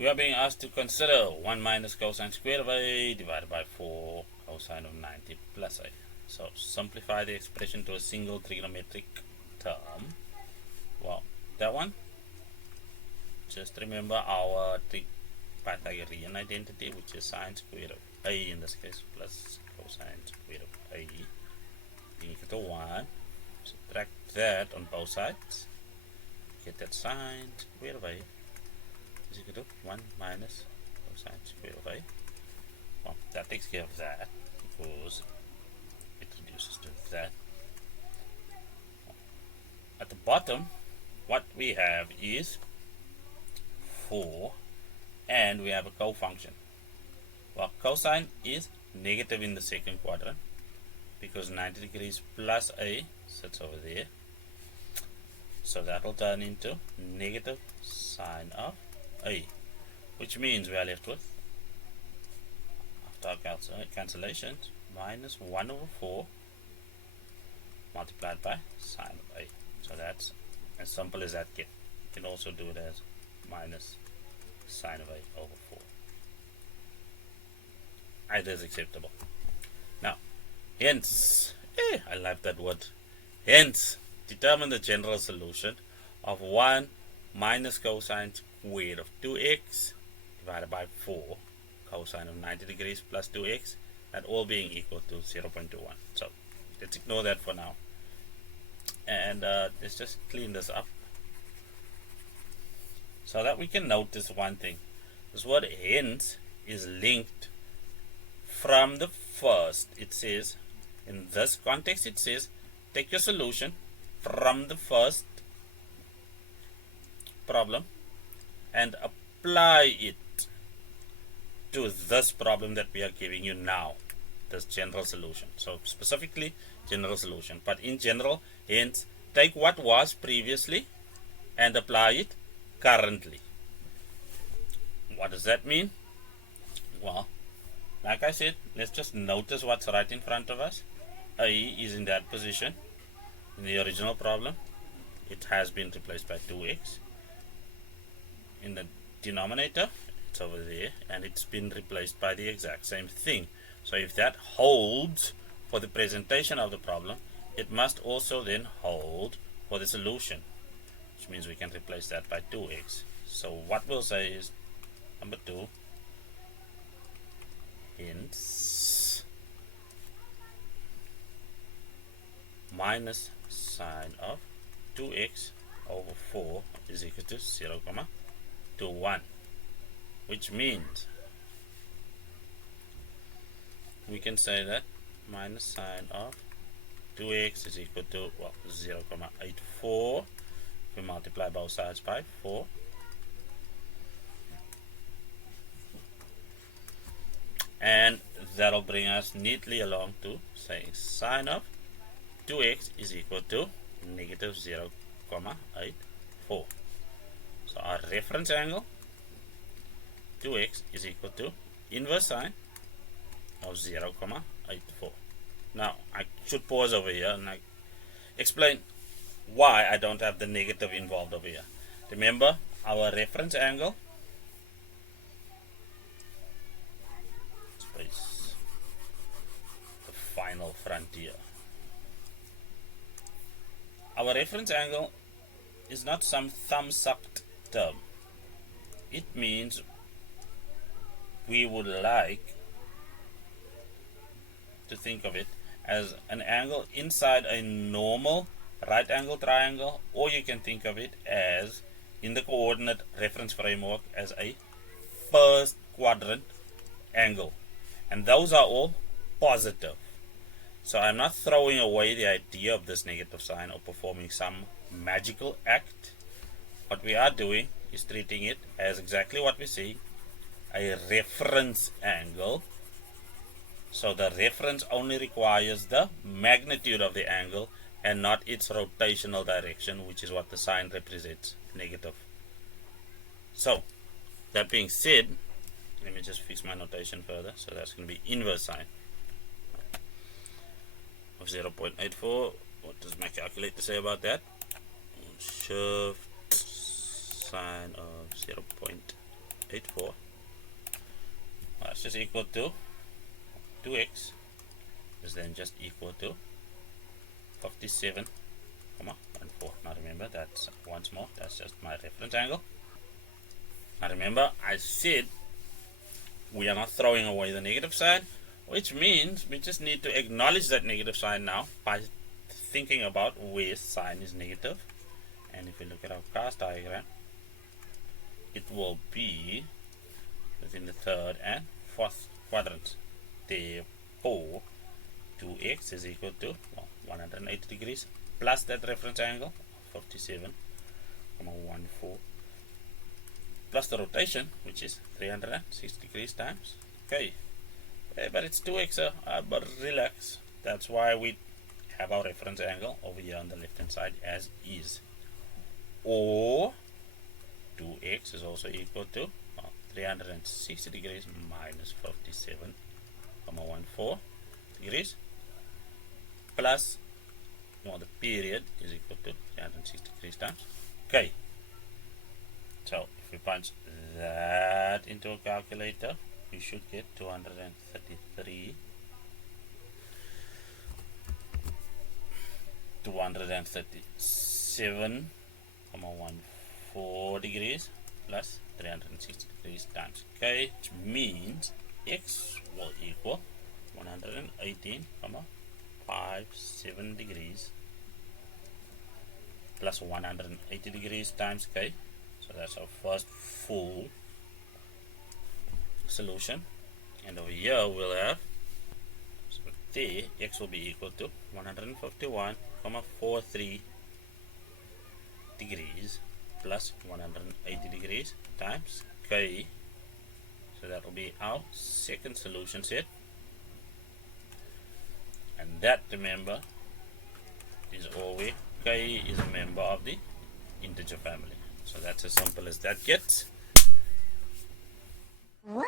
We are being asked to consider 1 minus cosine squared of a divided by 4 cosine of 90 plus a. So simplify the expression to a single trigonometric term. Well, that one, just remember our Pythagorean identity, which is sine squared of a in this case plus cosine squared of a being equal to 1. Subtract that on both sides. Get that sine squared of a is equal to 1 minus cosine squared of a. Well, that takes care of that because it reduces to that. At the bottom, what we have is 4 and we have a co-function. Well, cosine is negative in the second quadrant because 90 degrees plus a sits over there. So that will turn into negative sine of a, which means we are left with, after our cancellations, minus 1 over 4 multiplied by sine of a. So that's as simple as that gets. You can also do it as minus sine of a over 4. Either is acceptable. Now, hence, I love that word. Hence, determine the general solution of 1 minus cosine squared of 2x divided by 4 cosine of 90 degrees plus 2x, that all being equal to 0.21. So let's ignore that for now. And let's just clean this up so that we can notice one thing. This word hence is linked from the first. It says, in this context, it says, take your solution from the first problem and apply it to this problem that we are giving you now, this general solution. So specifically general solution, but in general, hence take what was previously and apply it currently. What does that mean? Well, like I said, let's just notice what's right in front of us. A is in that position in the original problem. It has been replaced by 2x. In the denominator, it's over there, and it's been replaced by the exact same thing. So if that holds for the presentation of the problem, it must also then hold for the solution, which means we can replace that by 2x. So what we'll say is number 2, hence minus sine of 2x over 4 is equal to 0, 1, which means we can say that minus sine of 2x is equal to 0.84. We multiply both sides by 4, and that'll bring us neatly along to saying sine of 2x is equal to negative 0.84. So our reference angle 2x is equal to inverse sine of 0.84. Now I should pause over here and I explain why I don't have the negative involved over here. Remember, our reference angle, space, the final frontier. Our reference angle is not some thumb-sucked term. It means we would like to think of it as an angle inside a normal right angle triangle, or you can think of it as, in the coordinate reference framework, as a first quadrant angle, and those are all positive. So I'm not throwing away the idea of this negative sign or performing some magical act. What we are doing is treating it as exactly what we see, a reference angle. So the reference only requires the magnitude of the angle and not its rotational direction, which is what the sign represents, negative. So that being said, let me just fix my notation further. So that's going to be inverse sine of 0.84. What does my calculator say about that? Shift sine of 0.84 84. That's just equal to 2x is then just equal to 57, 1, 4. Now remember, that's once more, that's just my reference angle. Now remember, I said we are not throwing away the negative sign, which means we just need to acknowledge that negative sign now by thinking about where sign is negative. And if we look at our cast diagram, it will be within the third and fourth quadrants. Therefore, 2x is equal to 180 degrees plus that reference angle 57.14 plus the rotation, which is 360 degrees times k. But it's 2x, but relax. That's why we have our reference angle over here on the left hand side as is. Or 2x is also equal to 360 degrees minus 57.14 degrees plus the period is equal to 360 degrees times k. So if we punch that into a calculator, we should get 237.14 degrees plus 360 degrees times k, which means x will equal 118.57 degrees plus 180 degrees times k. So that's our first full solution. And over here we'll have, so there x will be equal to 151.43 degrees plus 180 degrees times k. So that will be our second solution set. And that, remember, is always k is a member of the integer family. So that's as simple as that gets. What?